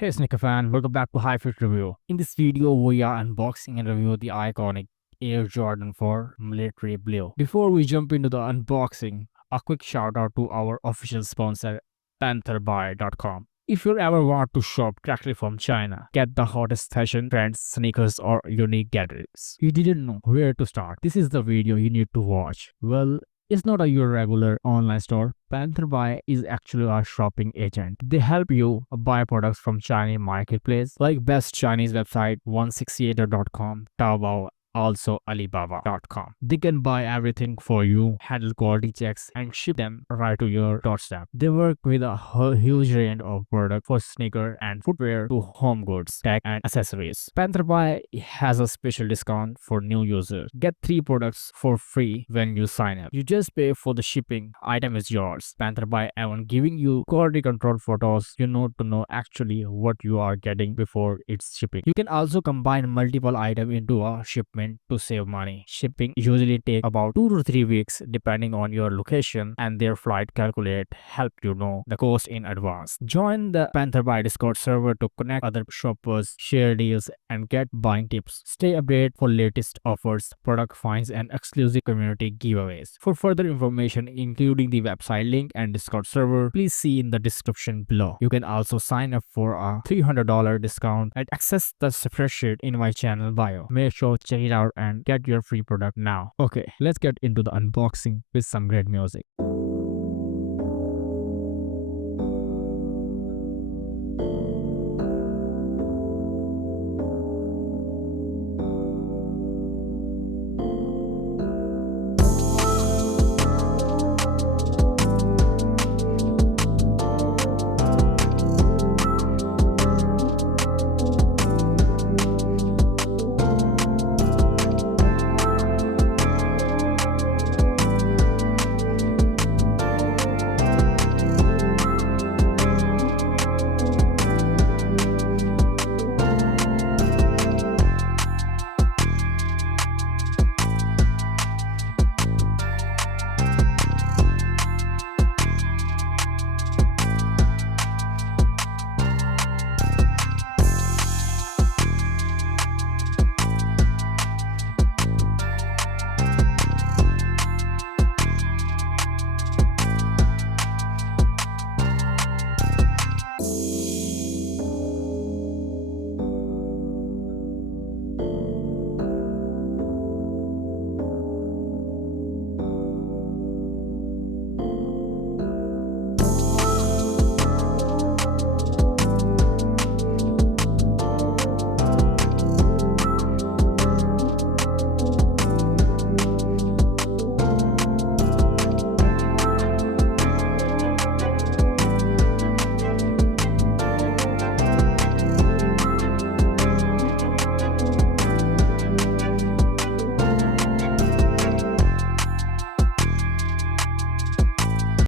Hey sneaker fan, welcome back to HighFoot review. In this video, we are unboxing and review the iconic Air Jordan 4 Military Blue. Before we jump into the unboxing, a quick shout out to our official sponsor PantherBuy.com. If you ever want to shop directly from China, get the hottest fashion trends, sneakers, or unique gadgets, you didn't know where to start, this is the video you need to watch. Well, it's not your regular online store. PantherBuy is actually a shopping agent. They help you buy products from Chinese marketplace like best Chinese website 168.com, Taobao, also Alibaba.com. They can buy everything for you, handle quality checks, and ship them right to your doorstep. They work with a huge range of products for sneaker and footwear to home goods, tech, and accessories. PantherBuy has a special discount for new users. Get 3 products for free when you sign up. You just pay for the shipping. Item is yours. PantherBuy even giving you quality control photos. You know to know actually what you are getting before it's shipping. You can also combine multiple items into a shipment to save money. Shipping usually take about 2 to 3 weeks depending on your location, and their flight calculate help you know the cost in advance. Join the PantherBuy Discord server to connect other shoppers, share deals, and get buying tips. Stay updated for latest offers, product finds, and exclusive community giveaways. For further information, including the website link and Discord server, please see in the description below. You can also sign up for a $300 discount and access the spreadsheet in my channel bio. Make sure to check it out and get your free product now. Okay, let's get into the unboxing with some great music.